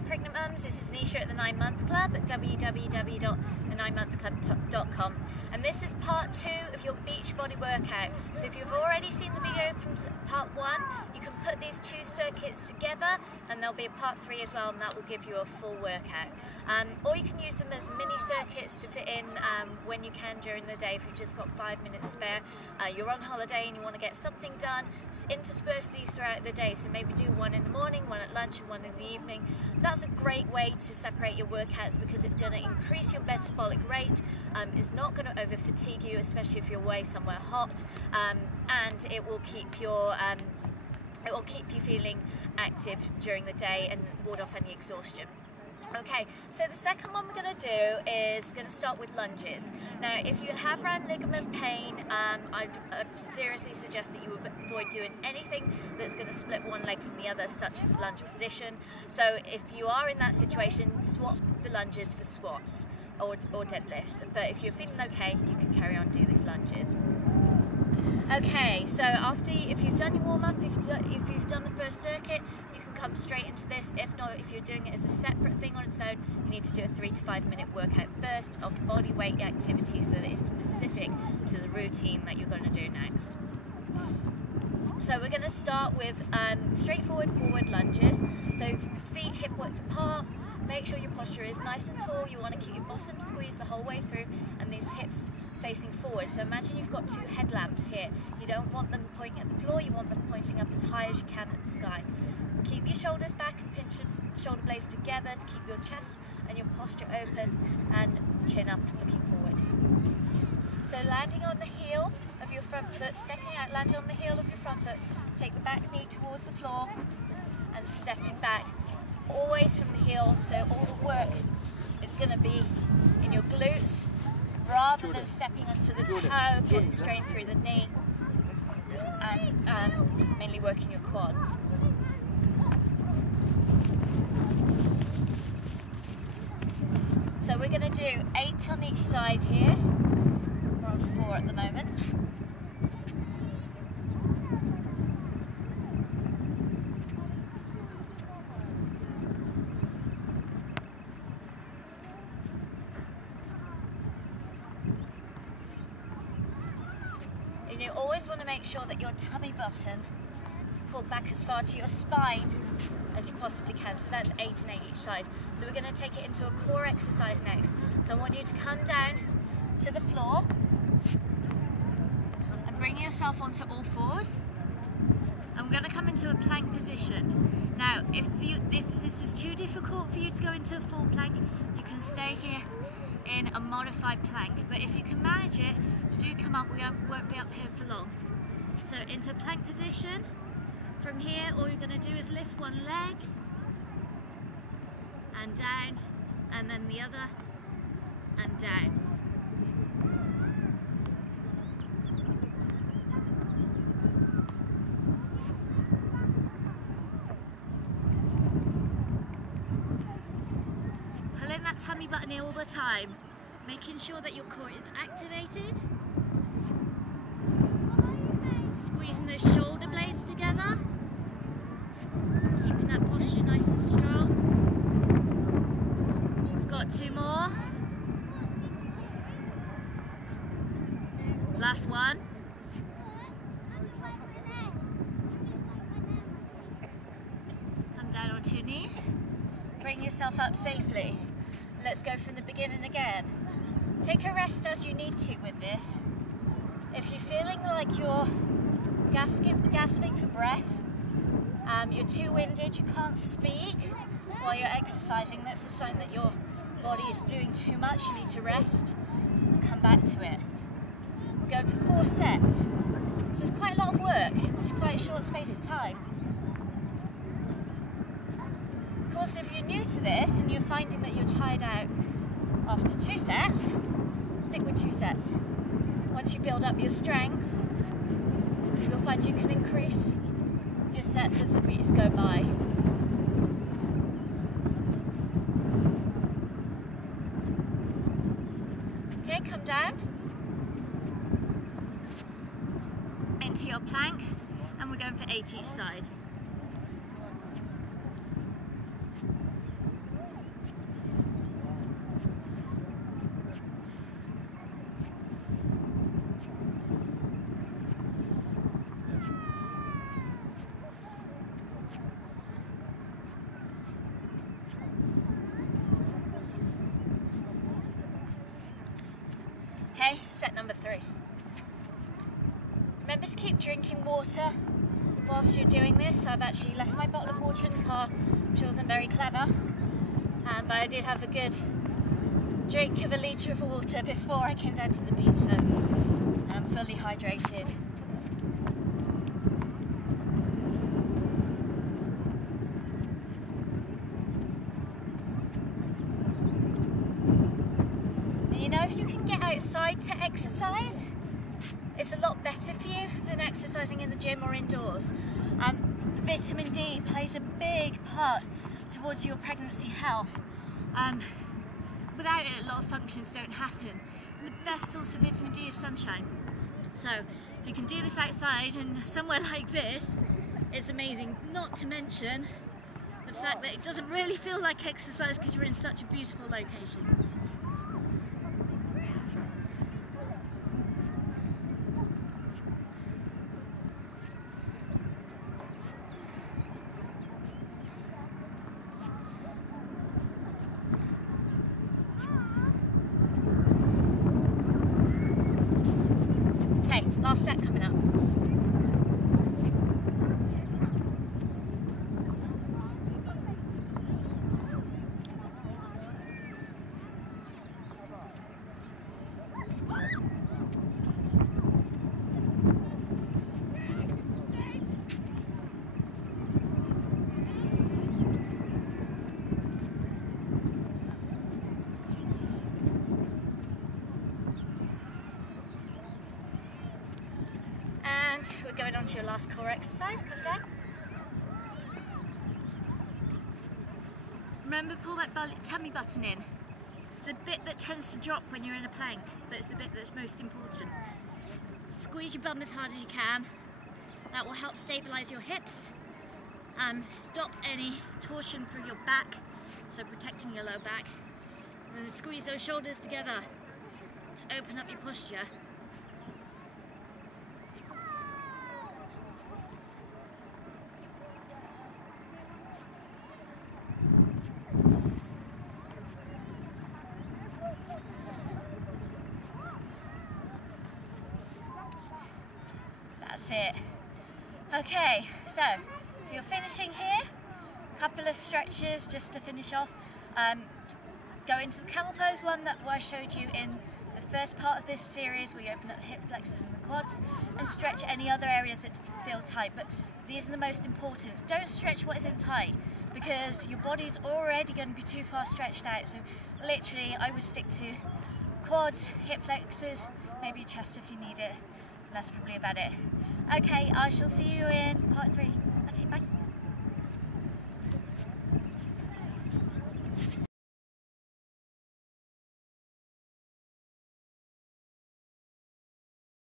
Hey Pregnant Mums, this is Nisha at the 9 Month Club at www.the9monthclub.com, and this is part 2 of your beach body workout. So if you've already seen the video from part 1, you can put these 2 circuits together and there'll be a part 3 as well, and that will give you a full workout. Or you can use them as mini circuits to fit in when you can during the day if you've just got 5 minutes spare. You're on holiday and you want to get something done, just intersperse these throughout the day. So maybe do one in the morning, one at lunch and one in the evening. That's a great way to separate your workouts because it's going to increase your metabolic rate, it's not going to over fatigue you, especially if you're away somewhere hot, and it will keep you feeling active during the day and ward off any exhaustion. Okay, so the second one we're going to do is going to start with lunges. Now, if you have round ligament pain, I'd seriously suggest that you avoid doing anything that's going to split one leg from the other, such as lunge position. So if you are in that situation, swap the lunges for squats or deadlifts. But if you're feeling okay, you can carry on doing these lunges. Okay, so if you've done your warm-up, if you've done the first circuit, you can come straight into this. If not, if you're doing it as a separate thing on its own, you need to do a 3 to 5 minute workout first of body weight activity so that it's specific to the routine that you're going to do next. So we're going to start with straightforward forward lunges. So feet hip width apart. Make sure your posture is nice and tall. You want to keep your bottom squeezed the whole way through and these hips facing forward. So imagine you've got 2 headlamps here. You don't want them pointing at the floor, you want them pointing up as high as you can at the sky. Keep your shoulders back and pinch your shoulder blades together to keep your chest and your posture open and chin up looking forward. So landing on the heel of your front foot, stepping out, landing on the heel of your front foot, take the back knee towards the floor and stepping back, always from the heel, so all the work is going to be in your glutes rather than stepping onto the toe, getting strained through the knee and mainly working your quads. So we're going to do 8 on each side here. We're on 4 at the moment. And you always want to make sure that your tummy button is pulled back as far to your spine as you possibly can. So that's 8 and 8 each side. So we're going to take it into a core exercise next. So I want you to come down to the floor and bring yourself onto all fours. And we're going to come into a plank position. Now, if this is too difficult for you to go into a full plank, you can stay here in a modified plank. But if you can manage it, do come up. We won't be up here for long. So into a plank position. From here, all you're going to do is lift one leg and down, and then the other and down. Pulling that tummy button in all the time, making sure that your core is activated. Squeezing those shoulder blades together, keeping that posture nice and strong. We've got 2 more. Last one. Come down onto your knees. Bring yourself up safely. Let's go from the beginning again. Take a rest as you need to with this. If you're feeling like you're gasping for breath, you're too winded, you can't speak while you're exercising, that's a sign that your body is doing too much. You need to rest and come back to it. We're going for 4 sets. This is quite a lot of work in quite a short space of time. Of course, if you're new to this and you're finding that you're tired out after 2 sets, stick with 2 sets. Once you build up your strength, you'll find you can increase your sets as the weeks go by. Okay, come down into your plank, and we're going for 8 each side. number 3. Remember to keep drinking water whilst you're doing this. I've actually left my bottle of water in the car, which wasn't very clever, but I did have a good drink of a litre of water before I came down to the beach, so I'm fully hydrated. And you know, if you can get outside to exercise, it's a lot better for you than exercising in the gym or indoors. Vitamin D plays a big part towards your pregnancy health. Without it, a lot of functions don't happen. And the best source of vitamin D is sunshine. So if you can do this outside and somewhere like this, it's amazing. Not to mention the fact that it doesn't really feel like exercise because you're in such a beautiful location. Last set coming up. We're going on to your last core exercise. Come down. Remember, pull that tummy button in. It's the bit that tends to drop when you're in a plank, but it's the bit that's most important. Squeeze your bum as hard as you can. That will help stabilise your hips and stop any torsion through your back, so protecting your lower back. And then squeeze those shoulders together to open up your posture. That's it. Okay, so if you're finishing here, a couple of stretches just to finish off. Go into the camel pose one that I showed you in the first part of this series, where you open up the hip flexors and the quads and stretch any other areas that feel tight, but these are the most important. Don't stretch what isn't tight, because your body's already going to be too far stretched out. So literally I would stick to quads, hip flexors, maybe chest if you need it. That's probably about it. Okay, I shall see you in part 3.